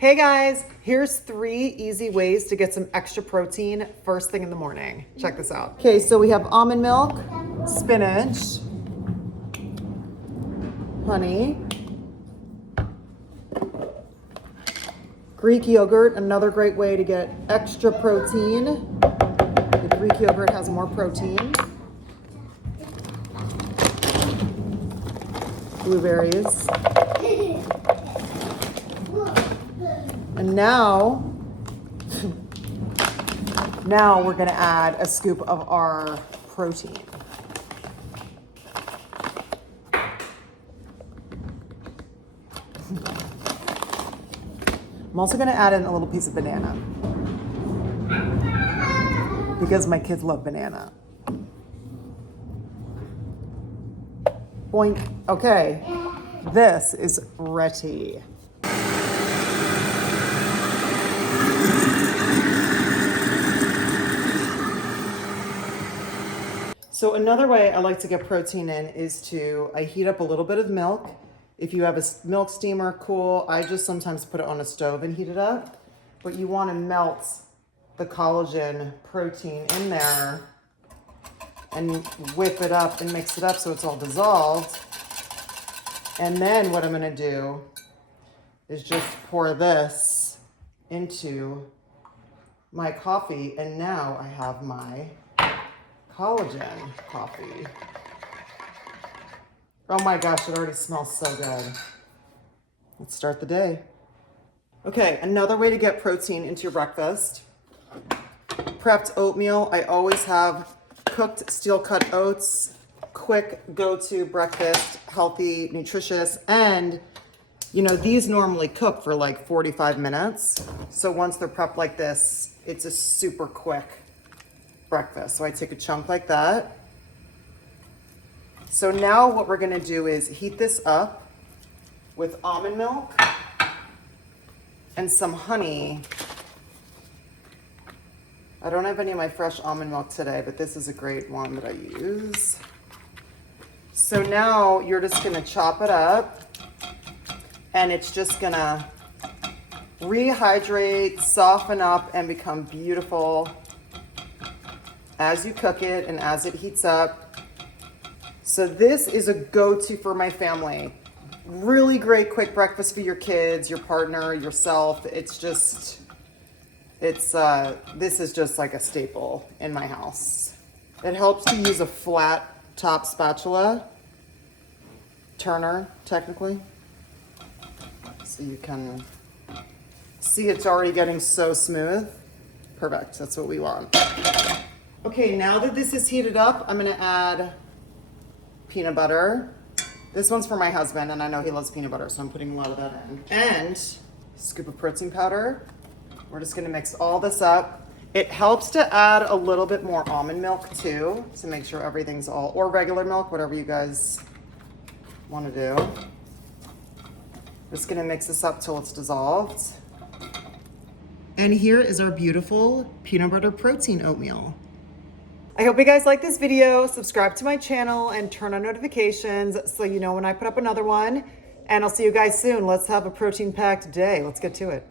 Hey guys, here's 3 easy ways to get some extra protein first thing in the morning. Check this out. Okay, so we have almond milk, spinach, honey, Greek yogurt, another great way to get extra protein. The Greek yogurt has more protein. Blueberries. And now we're gonna add a scoop of our protein. I'm also gonna add in a little piece of banana because my kids love banana. Boink. Okay, this is ready. So another way I like to get protein in is I heat up a little bit of milk. If you have a milk steamer, cool. I just sometimes put it on a stove and heat it up. But you want to melt the collagen protein in there and whip it up and mix it up so it's all dissolved. And then what I'm going to do is just pour this into my coffee. And now I have my collagen coffee. Oh my gosh, it already smells so good. Let's start the day. Okay, another way to get protein into your breakfast. Prepped oatmeal. I always have cooked steel cut oats. Quick go-to breakfast, healthy, nutritious, and you know, these normally cook for like 45 minutes. So once they're prepped like this, it's a super quick breakfast. So I take a chunk like that. So now what we're gonna do is heat this up with almond milk and some honey. I don't have any of my fresh almond milk today, but this is a great one that I use. So now you're just gonna chop it up and it's just gonna rehydrate, soften up, and become beautiful as you cook it and as it heats up. So this is a go-to for my family. Really great quick breakfast for your kids, your partner, yourself. This is just like a staple in my house. It helps to use a flat top spatula, turner technically. So you can see it's already getting so smooth. Perfect, that's what we want. Okay, now that this is heated up, I'm gonna add peanut butter. This one's for my husband, and I know he loves peanut butter, so I'm putting a lot of that in. And a scoop of protein powder. We're just gonna mix all this up. It helps to add a little bit more almond milk too, to make sure everything's or regular milk, whatever you guys wanna do. Just gonna mix this up till it's dissolved. And here is our beautiful peanut butter protein oatmeal. I hope you guys like this video. Subscribe to my channel and turn on notifications so you know when I put up another one. And I'll see you guys soon. Let's have a protein-packed day. Let's get to it.